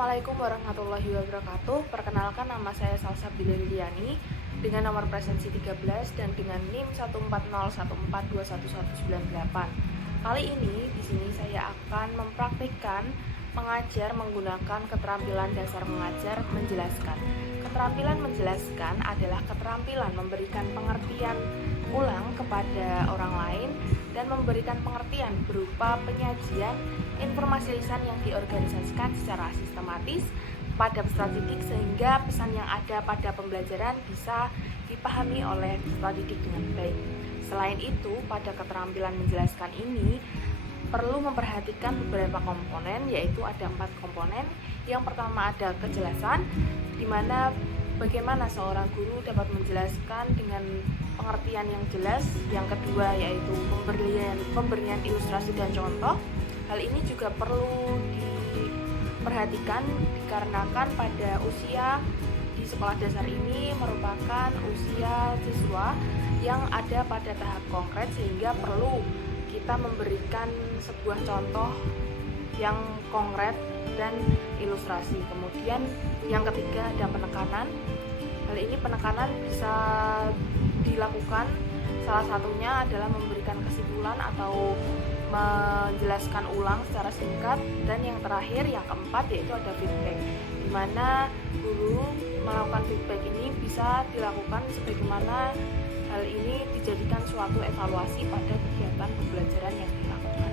Assalamualaikum warahmatullahi wabarakatuh. Perkenalkan, nama saya Salsabila Liliani dengan nomor presensi 13 dan dengan NIM 14014211198. Kali ini di sini saya akan mempraktikkan mengajar menggunakan keterampilan dasar mengajar menjelaskan. Keterampilan menjelaskan adalah keterampilan memberikan pengertian ulang kepada orang lain dan memberikan pengertian berupa penyajian informasi lisan yang diorganisasikan secara sistematis pada peserta didik sehingga pesan yang ada pada pembelajaran bisa dipahami oleh peserta didik dengan baik. Selain itu, pada keterampilan menjelaskan ini perlu memperhatikan beberapa komponen, yaitu ada 4 komponen. Yang pertama ada kejelasan, di mana bagaimana seorang guru dapat menjelaskan dengan pengertian yang jelas. Yang kedua yaitu pemberian ilustrasi dan contoh. Hal ini juga perlu diperhatikan dikarenakan pada usia di sekolah dasar ini merupakan usia siswa yang ada pada tahap konkret, sehingga perlu kita memberikan sebuah contoh yang konkret dan ilustrasi. Kemudian yang ketiga ada penekanan. Hal ini penekanan bisa dilakukan, salah satunya adalah memberikan kesimpulan atau menjelaskan ulang secara singkat. Dan yang terakhir, yang keempat, yaitu ada feedback, di mana guru melakukan feedback ini bisa dilakukan sebagaimana hal ini dijadikan suatu evaluasi pada kegiatan pembelajaran yang dilakukan.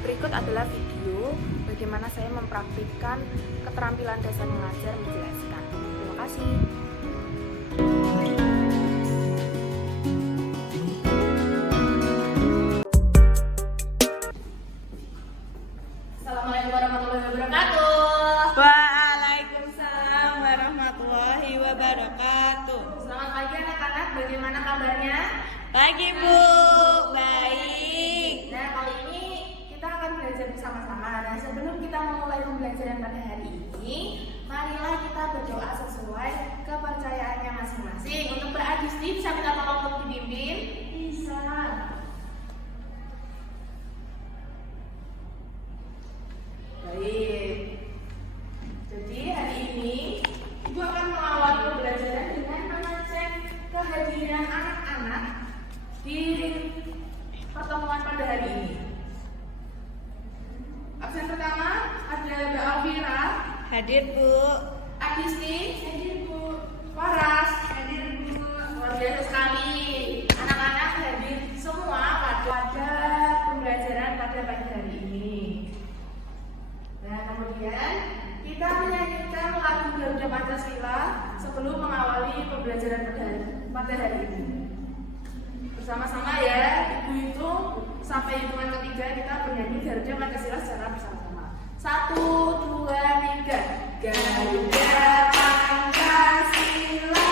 Berikut adalah video bagaimana saya mempraktikkan keterampilan dasar mengajar menjelaskan. Terima kasih. Assalamualaikum warahmatullahi wabarakatuh. Waalaikumsalam warahmatullahi wabarakatuh. Selamat pagi anak-anak, bagaimana kabarnya? Pagi Bu, baik. Nah, kali ini kita akan belajar bersama-sama. Nah, sebelum kita memulai pembelajaran pada hari ini, marilah kita berdoa sesuai kepercayaannya masing-masing. Untuk beradisti, bisa minta tolong untuk dibimbing? Bisa. Baik. Jadi hari ini Ibu akan mengawali pembelajaran dengan mengecek kehadiran anak-anak di pertemuan pada hari ini. Absen pertama ada Mbak Alvira. Hadir Bu. Adisti. Hadir Bu. Waras. Hadir Bu. Luar biasa sekali. Anak-anak hadir semua pada pembelajaran pada pagi hari ini. Nah, kemudian kita menyanyikan lagu Garuda Pancasila sebelum mengawali pembelajaran pada hari ini. Bersama-sama ya, Ibu hitung sampai hitungan ketiga kita bernyanyi Garuda Pancasila secara bersama-sama. 1, 2, 3. Garuda Pancasila.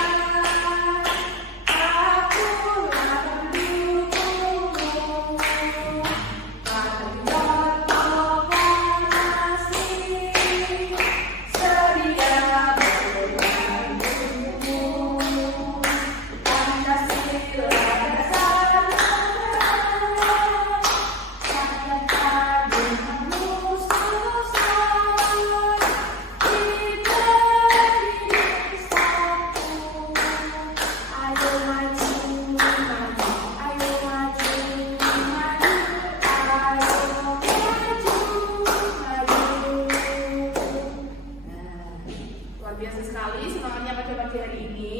Biasa sekali semangatnya pada pagi hari ini.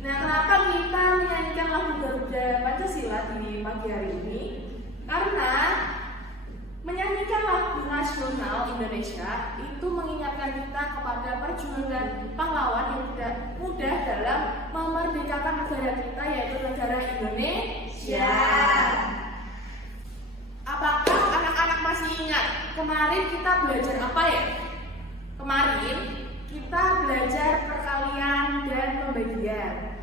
Nah, kenapa kita menyanyikan lagu Garuda Pancasila di pagi hari ini? Karena menyanyikan lagu nasional Indonesia itu mengingatkan kita kepada perjuangan pahlawan yang tidak mudah dalam memerdekakan negara kita, yaitu negara Indonesia. Apakah anak-anak masih ingat kemarin kita belajar apa ya? Kemarin kita belajar perkalian dan pembagian.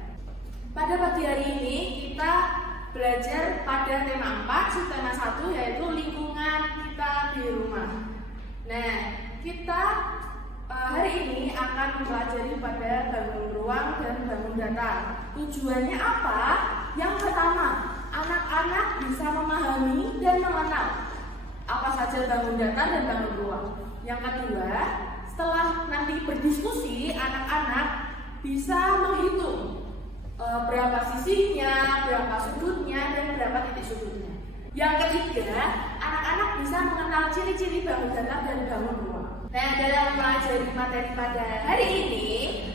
Pada pagi hari ini kita belajar pada tema 4, subtema 1, yaitu lingkungan kita di rumah. Nah, kita hari ini akan mempelajari pada bangun ruang dan bangun data. Tujuannya apa? Yang pertama, anak-anak bisa memahami dan mengenal apa saja bangun datar dan bangun ruang. Yang kedua, setelah nanti berdiskusi, anak-anak bisa menghitung berapa sisinya, berapa sudutnya, dan berapa titik sudutnya. Yang ketiga, anak-anak bisa mengenal ciri-ciri bangun datar dan bangun ruang. Nah, dalam mempelajari materi pada hari ini,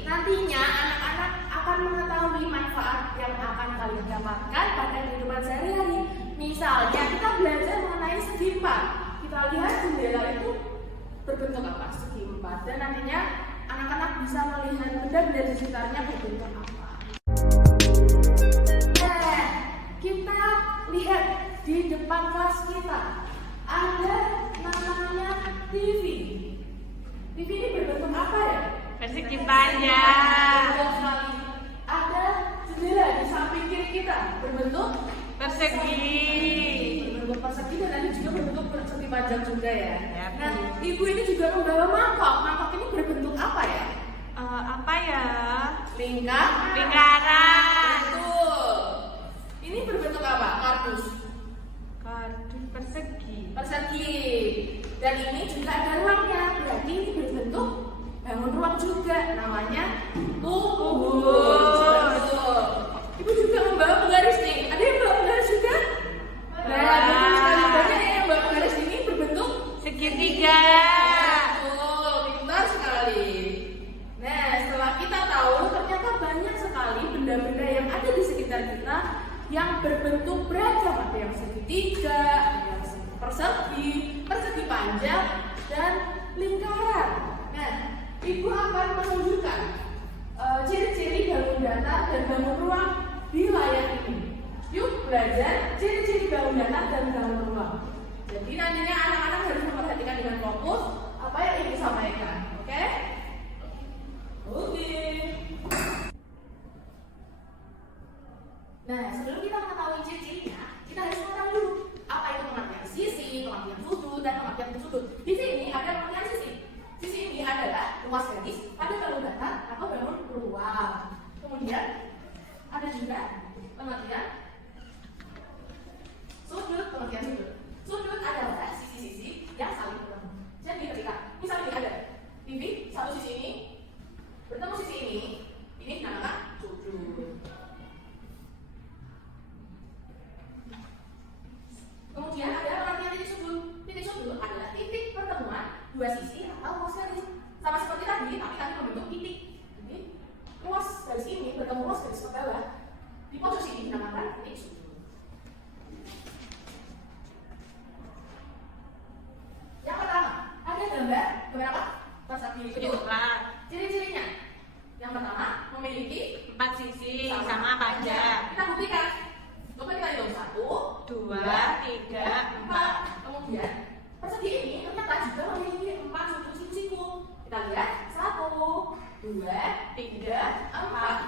nantinya anak-anak akan mengetahui manfaat yang akan kalian dapatkan pada kehidupan sehari-hari. Misalnya, kita belajar mengenai segi empat. Kita lihat jendela itu berbentuk apa? Segi empat. Dan nantinya anak-anak bisa melihat benda-benda di sekitarnya berbentuk apa. Nah, kita lihat di depan kelas kita ada namanya TV. TV ini berbentuk apa ya? Persegi panjang. Betul sekali. Ada jendela di samping kiri kita berbentuk Persegi. berbentuk persegi dan nanti juga berbentuk persegi panjang juga ya. Ya, Nah, ibu ini juga membawa mangkok. Mangkok ini berbentuk apa ya? Apa ya? Lingkaran. Lingkaran. Betul. Ini berbentuk apa? Kardus. Kardus persegi. Persegi. Dan ini juga ada ruangnya. Berarti ini berbentuk bangun ruang juga. Namanya kubus. Betul. Ibu juga membawa penggaris nih. Ada yang bawa penggaris juga? Nah, betul sekali. Banyak yang bawa penggaris ini berbentuk Segitiga. betul, pintar sekali. Nah, setelah kita tahu ternyata banyak sekali benda-benda yang ada di sekitar kita yang berbentuk beragam. Ada yang segitiga, ada yang persegi, persegi panjang, dan lingkaran. Nah, ibu akan menunjukkan ciri-ciri bangun datar dan bangun ruang di layar ini. Yuk belajar ciri-ciri bangun datar dan bangun ruang. Jadi nantinya anak-anak harus memperhatikan dengan fokus apa yang ibu sampaikan. Oke? Oke. Nah, sebelum kita mengetahui ciri-cirinya, kita harus mengetahui dulu apa itu pengertian sisi, pengertian sudut, dan pengertian sudut. Di sini ada pengertian sisi. Sisi ini adalah luas garis pada bangun datar atau bangun ruang. Kemudian ada juga pengertian sudut, pengertian sudut. Sudut adalah sisi-sisi yang saling bertemu. Jadi ketika misalnya ini ada TV, satu sisi ini bertemu sisi ini dinamakan sudut. Kemudian ada pengertian titik sudut. Titik sudut adalah titik pertemuan dua sisi atau luas garis. Sama seperti tadi, tapi tadi membentuk titik. Jadi luas garis ini bertemu luas garis ke bawah. Di pojok sini dinamakan titik sudut. Yang pertama, ada gambar beberapa persegi sudut. Ciri-cirinya. Yang pertama, memiliki 4 sisi sama panjang. Kita buktikan. Coba kita hitung 1, 2, 3, 4. Kemudian persegi ini ternyata juga memiliki 4 sudut siku-siku. Kita lihat 1, 2, 3, 4.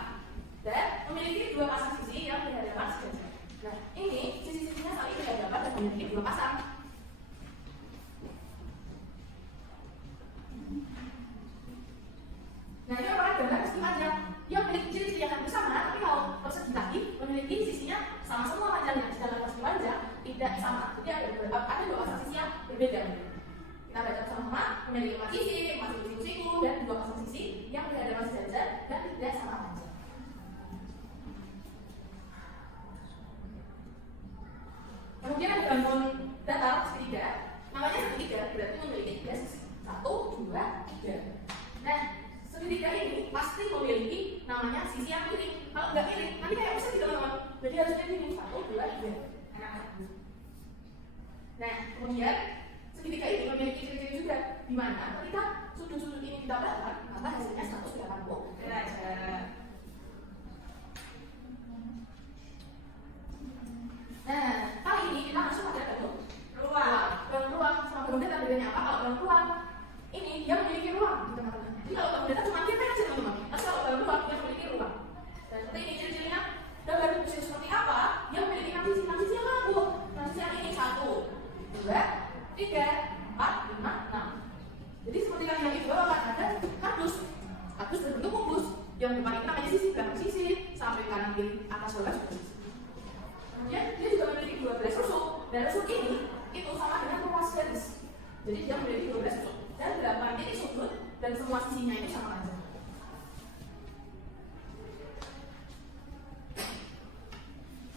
Dan memiliki 2 pasang sisi yang berhadapan sejajar. Nah, ini sisi-sisinya saling berhadapan dan memiliki 2 pasang. Nah, ini adalah gambar persegi panjang. Dia memiliki ciri-ciri yang hampir sama, tapi kalau persegi tadi memiliki sisinya sama semua panjangnya. Sedangkan persegi panjang tidak sama. Jadi ada 2 pasang sisi yang berbeda. Kita baca sama-sama, memiliki 4 sisi, 4 sudut siku-siku, dan 2 pasang sisi yang berhadapan sejajar dan tidak sama panjang. Kemudian ada bangun datar segitiga. Namanya segitiga berarti memiliki 3 sisi. 1, 2, 3. Nah, segitiga ini pasti memiliki namanya sisi yang miring. Kalau nggak miring, nanti kayak persegi teman-teman. Jadi harusnya ini 1, 2, 3. Nah, kemudian segitiga ini memiliki ciri-ciri juga, di mana ketika sudut-sudut ini ditabrakkan, maka hasilnya 180 derajat. Nah, kali ini kita langsung pada bentuk ruang. Bangun ruang sama bangun datar bedanya apa? Kalau bangun ruang ini dia memiliki ruang di tengah-tengahnya. Jadi kalau bangun datar cuma kita aja teman-teman. Tapi kalau bangun ruang dia memiliki ruang. Dan seperti ini ciri-cirinya. Gambar fungsi seperti apa? Dia memiliki 6 sisi. 6 sisi yang mampu. 6 sisi yang ini 1, 2, 3, 4, 5, 6. Jadi seperti yang di bawah kan ada kardus. Kardus berbentuk kubus. Yang depan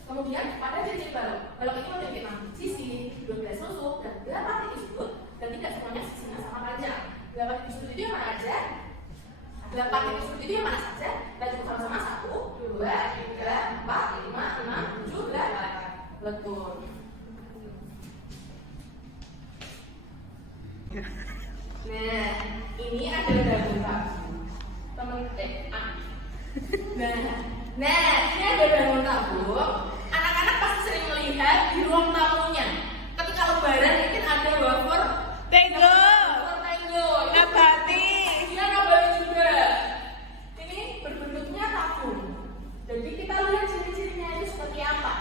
Kemudian pada cincin balok, balok ini memiliki 6 sisi, 12 tusuk, dan 8 titik sudut, dan tidak semuanya sisinya sama panjang. 8 titik sudut itu yang mana aja? 8 titik sudut itu yang mana saja? Kita cukup sama-sama 1, 2, 3, 4, 5, 6, 7, 8. Betul. Nah, ini adalah daun tabu. Temen A. Nah, ini ada daun tabu. Anak-anak pasti sering melihat di ruang tamunya. Ketika lebaran mungkin ada wafer Tenggo. Tenggo. Nabati. Iya, nabati juga. Ini berbentuknya tabung. Jadi kita lihat ciri-cirinya itu seperti apa.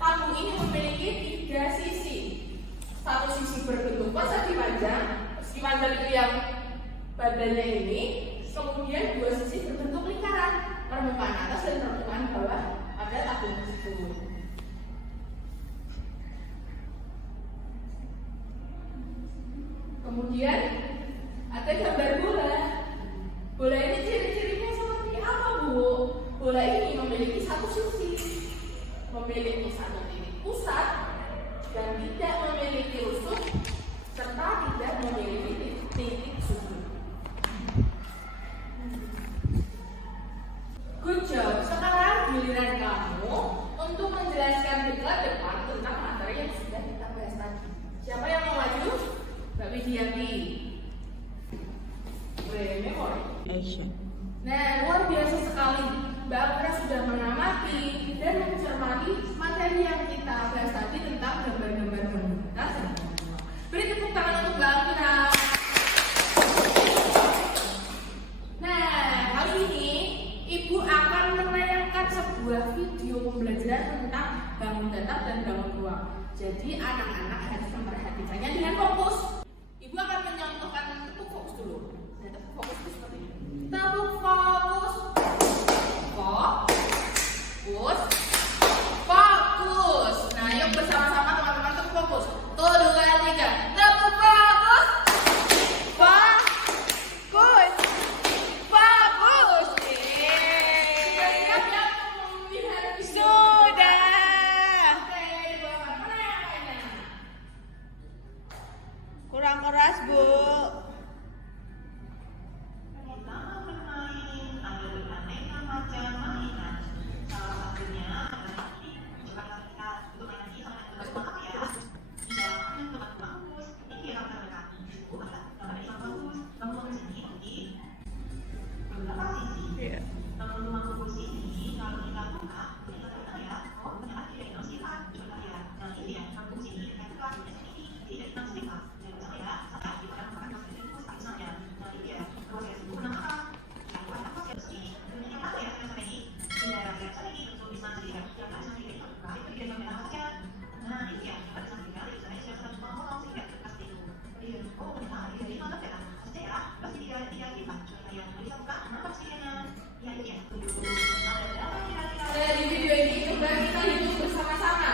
Tabung ini memiliki 3 sisi. Satu sisi berbentuk persegi panjang. Persegi panjang itu yang badannya ini. Kemudian 2 sisi berbentuk lingkaran. Permukaan atas dan permukaan bawah pada tabung tersebut. Kemudian ada gambar bola. Bola ini ciri-cirinya seperti apa, Bu? Bola ini memiliki 1 sisi, memiliki 1 titik pusat, dan tidak memiliki rusuk, serta tidak memiliki titik sudut. Good job. Sekarang giliran kamu untuk menjelaskan di depan tentang materi yang sudah kita bahas tadi. Siapa yang mau maju? Mbak Widiati. Memori. Action. Nah, luar biasa sekali. Mbak Afra sudah mengamati dan mencermati materi yang kita bahas tadi tentang gambar-gambar komunitas. Beri tepuk tangan untuk Mbak Afra. Nah, kali ini Ibu akan menayangkan sebuah video pembelajaran tentang bangun tetap dan bangun ruang. Jadi anak-anak harus memperhatikannya dengan fokus. Ibu akan menyontohkan tepuk fokus dulu. Nah, tepuk fokus itu seperti ini. Tepuk fokus. Fokus. Fokus. Nah, yuk bersama-sama teman-teman tepuk fokus. 1, 2, 3. Tepuk fokus. Fokus. Fokus. Siap-siap yang melihat video. Sudah. Oke, bawa mana yang lainnya? Kurang keras, Bu. Kita bermain ada beraneka macam mainan. Salah satunya adalah ini. Coba kita untuk mainan ini sama dengan semangat ya. Iya, yang bagus. Ini yang akan kami. Bukan, gambar yang bagus. Kamu mau sini nanti. Beberapa sisi. Iya. Kalau rumah kursi ini kalau kita buka, kita lihat ya. Oh, ternyata tidak hilang sifat. Coba ya. Nah, ini ya. Kamu sini kita buka ini tidak hilang sifat. Jadi saya saya di pada makan nasi itu misalnya. Nah, ini ya. Proses itu kenapa? Yang pada proses ini, ini apa ya yang ini? Tidak ada saya ini untuk bisa dilihat. Yang ada saya itu buka itu tidak sampai saja. Nah, ini ya. Kita bisa dilihat. Saya sudah pernah ngomong sih ya pasti itu. Iya. Oh, nah, ini mana ya? Pasti ya. Pasti tidak kita. Coba ya. Bisa buka. Nah, pasti ya. Ya, ini ya. Nah, di video ini coba kita hitung bersama-sama.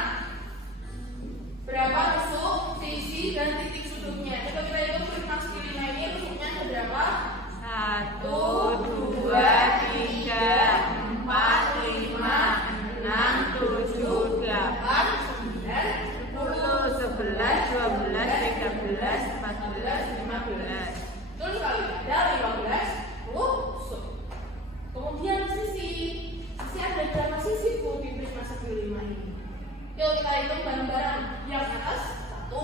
Berapa rusuk, sisi, dan titik sudutnya. Coba kita hitung prisma segi 5 ini rusuknya ada berapa? 1, 2, 3, 4, 5, 6, 7, 8, 10, 11, 12, 13, 14, 15. Betul sekali. Ada 15 rusuk. Kemudian sisi ada berapa sisi Bu di prisma segi 5 ini? Yuk kita hitung bareng-bareng. Yang atas 1,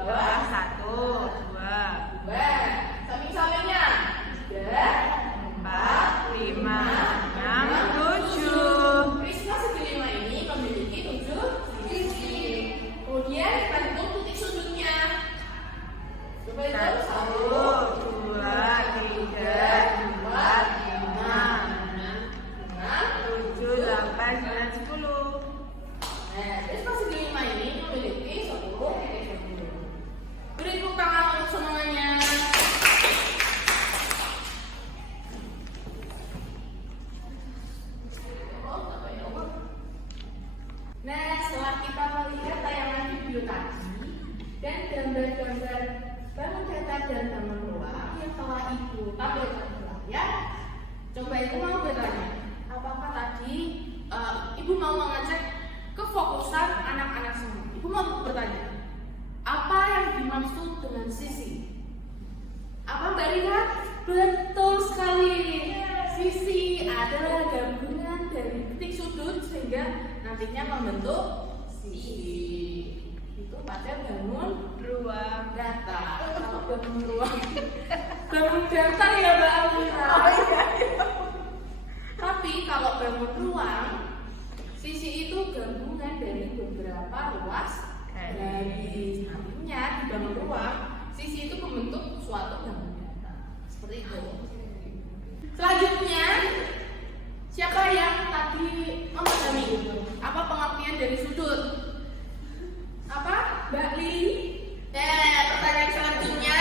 Bawah bawah 1, 2, 2, samping-sampingnya 3, 4, 5, 6, 7. Prisma segi 5 ini memiliki 7 sisi. Kemudian kita hitung titik sudutnya. Coba itu 1, 2, 3, 4, 5, 7, 8, 9, 10. Nah, prisma segi 5 ini memiliki 10 titik sudut. Beri tepuk tangan untuk semuanya. Nah, setelah kita melihat tayangan video tadi dan gambar-gambar bangun tetap dan bangun ruang yang telah Ibu tampilkan di layar, coba Ibu mau bertanya, apakah tadi Ibu mau mengecek ke nantinya membentuk sisi. Itu pada bangun Ruang. datar. Kalau bangun ruang, bangun datar ya Mbak Alina. Tapi kalau bangun ruang, sisi itu gabungan dari beberapa ruas garis. Artinya di bangun ruang, sisi itu membentuk suatu bangun datar. Seperti itu. Selanjutnya, siapa yang tadi memahami apa pengertian dari sudut? Apa, Mbak Lili? Pertanyaan selanjutnya,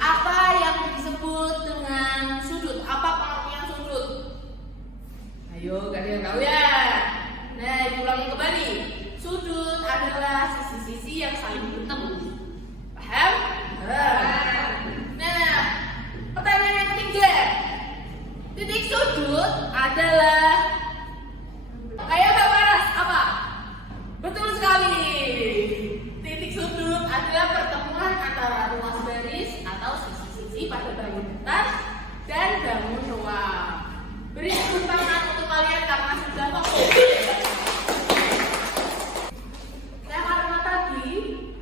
apa yang disebut dengan sudut? Apa pengertian sudut? Ayo, gak ada yang tahu ya? Nah, diulangi kembali. Sudut adalah sisi-sisi yang saling bertemu. Paham? Nah, pertanyaan yang ketiga. Titik sudut adalah, ayo Mbak Waras, apa? Betul sekali. Titik sudut adalah pertemuan antara ruas garis atau sisi-sisi pada bangun datar dan bangun ruang. Beri tepuk tangan untuk kalian karena sudah fokus. Nah, karena tadi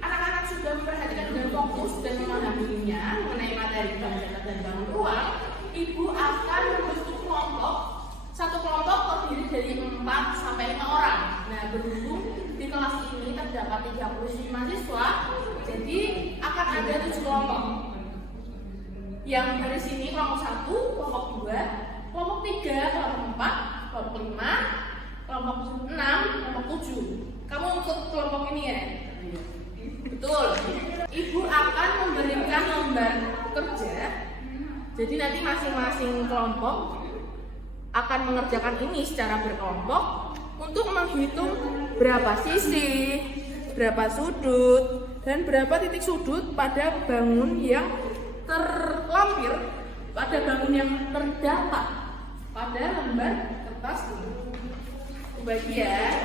anak-anak sudah memperhatikan dengan fokus dan memahaminya mengenai materi bangun datar dan bangun ruang, Ibu akan membentuk kelompok. Satu kelompok terdiri dari 4 sampai 5 orang. Nah, berhubung di kelas ini terdapat 30 mahasiswa, jadi akan ada 7 kelompok. Yang dari sini kelompok 1, kelompok 2, kelompok 3, kelompok 4, kelompok 5, kelompok 6, kelompok 7. Kamu ikut kelompok ini ya? Betul. Ibu akan memberikan lembar kerja. Jadi nanti masing-masing kelompok akan mengerjakan ini secara berkelompok untuk menghitung berapa sisi, berapa sudut, dan berapa titik sudut pada bangun yang terlampir, pada bangun yang terdapat pada lembar kertas ini. Bagian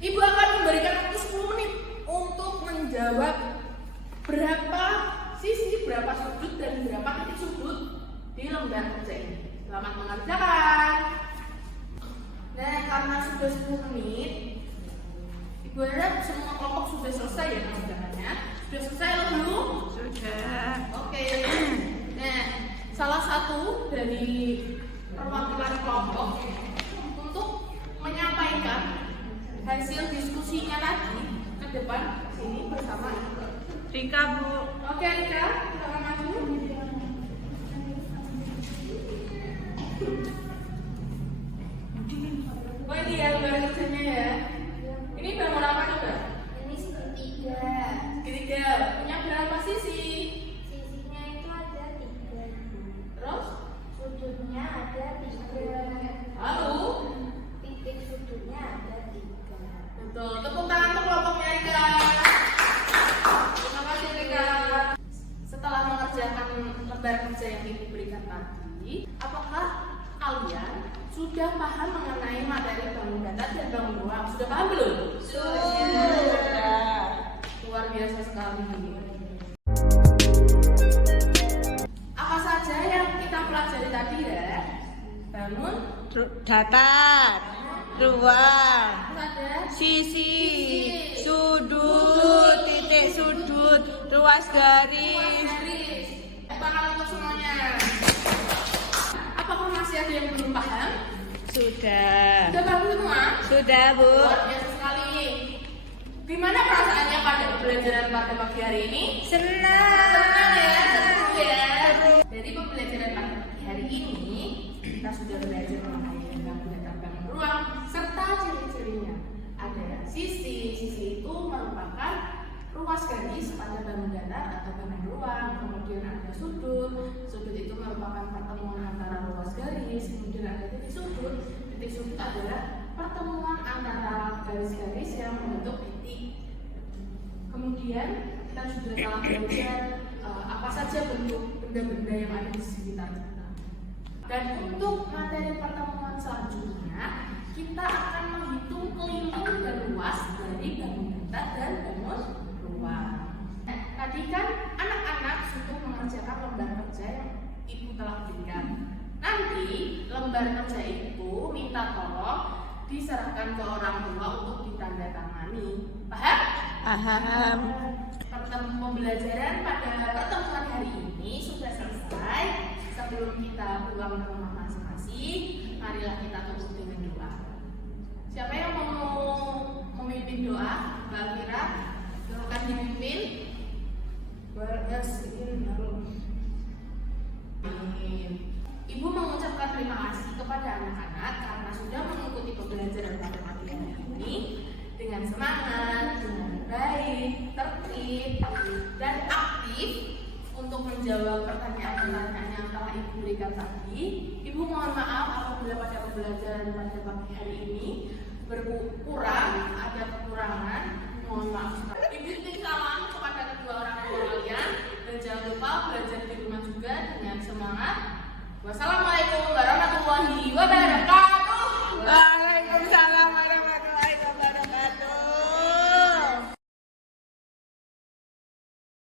Ibu akan memberikan waktu 10 menit untuk menjawab berapa sisi, berapa sudut, dan berapa titik sudut di lembar kerja ini. Selamat mengerjakan. Nah, karena sudah 10 menit, Ibu harap semua kelompok sudah selesai ya mengerjakannya. Sudah selesai loh belum? Sudah. Oke. Nah, salah satu dari perwakilan kelompok untuk menyampaikan hasil diskusinya tadi ke depan sini bersama Rika, Bu. Oke Rika, silakan maju. Oh ini ya lembar kerjanya ya. Ini bangun apa coba? Ini segitiga. Segitiga. Punya berapa sisi? Sisinya itu ada 3. Terus? Sudutnya ada 3. Lalu? Titik sudutnya ada 3. Betul. Tepuk tangan untuk kelompoknya Rika. Terima kasih Rika. Setelah mengerjakan lembar kerja yang Ibu berikan tadi, apakah kalian sudah paham mengenai materi bangun datar dan bangun ruang? Sudah paham belum? Sudah. Luar biasa sekali. Apa saja yang kita pelajari tadi ya? Bangun Datar. Ruang. terus ada Sisi. Sudut. Titik sudut. Ruas garis. garis. Tangan untuk semuanya. Apakah masih ada yang belum paham? Sudah. Sudah paham semua? Sudah, Bu. Luar biasa sekali. Gimana perasaannya pada pembelajaran pada pagi hari ini? Senang. Senang ya, seru ya. Dari pembelajaran pada pagi hari ini, kita sudah belajar mengenai bangun datar, bangun ruang, serta ciri-cirinya. Ada sisi itu merupakan ruas garis pada bangun datar atau bangun ruang. Kemudian ada sudut itu merupakan pertemuan antara ruas garis. Kemudian ada titik sudut adalah pertemuan antara garis-garis yang membentuk titik. Kemudian kita juga telah belajar apa saja bentuk benda-benda yang ada di sekitar kita. Dan untuk materi pertemuan selanjutnya, kita akan menghitung keliling dan luas dari bangun datar dan bangun ruang. Nah, tadi kan anak-anak sudah mengerjakan lembar kerja yang Ibu telah berikan. Nanti lembar kerja itu minta tolong diserahkan ke orang tua untuk ditandatangani. Paham? Paham. Pembelajaran pada pertemuan hari ini sudah selesai. Sebelum kita pulang ke rumah masing-masing, marilah kita tutup dengan doa. Siapa yang mau memimpin doa? Mbak Alvira, silakan dipimpin. Amin. Ibu mengucapkan terima kasih kepada anak-anak karena sudah mengikuti pembelajaran pada pagi hari ini dengan semangat, dengan baik, tertib, dan aktif untuk menjawab pertanyaan-pertanyaan yang telah Ibu berikan tadi. Ibu mohon maaf apabila pada pembelajaran pada pagi hari ini berkurang, ada kekurangan, mohon maaf. Ibu titip salam kepada kedua orang tua kalian dan jangan lupa belajar di rumah juga dengan semangat. Wassalamualaikum warahmatullahi wabarakatuh.